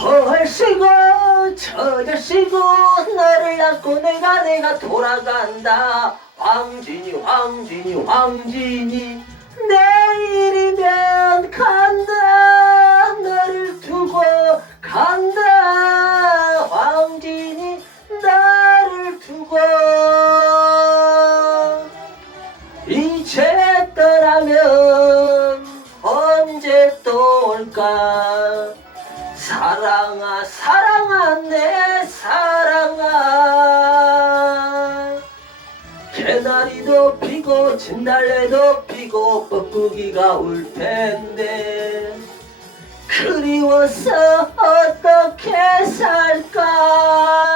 얼씨고 젖어시고 너를 낳고 내가 내가 돌아간다. 황진이 황진이 황진이 내일이면 간다. 너를 두고 간다. 황진이 나를 두고. 이제 떠나면 언제 또 올까 사랑아 사랑아 내 사랑아. 개나리도 피고 진달래도 피고 뻐꾸기가 울 텐데. 그리워서 어떻게 살까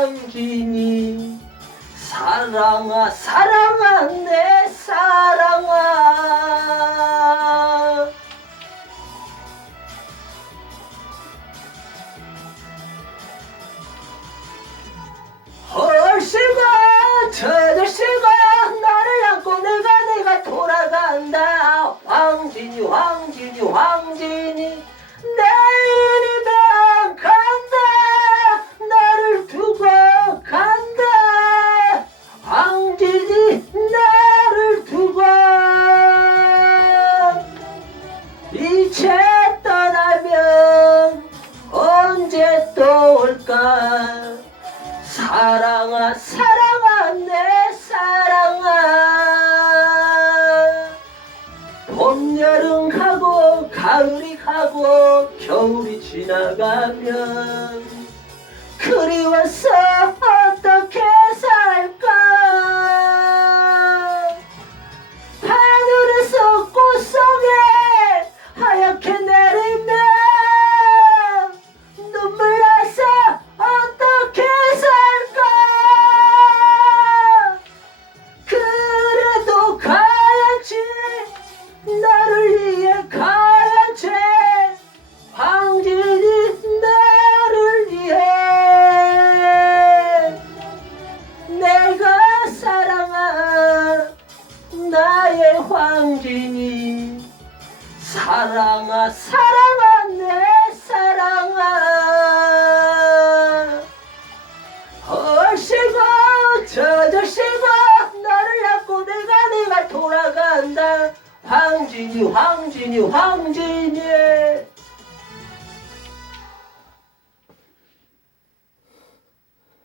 황진이 사랑아 사랑아 내 사랑아. 헐씨가 저들씨가 나를 안고 내가 내가 돌아간다. 황진이 황진이 황 아 사랑아 내 사랑아. 봄 여름 가고 가을이 가고 겨울이 지나가면 그리워서 어 황진이 사랑아 사랑아 내 사랑아. 얼씨고 젖어시고 너를 낳고 내가 내가 돌아간다. 황진이 황진이 황진이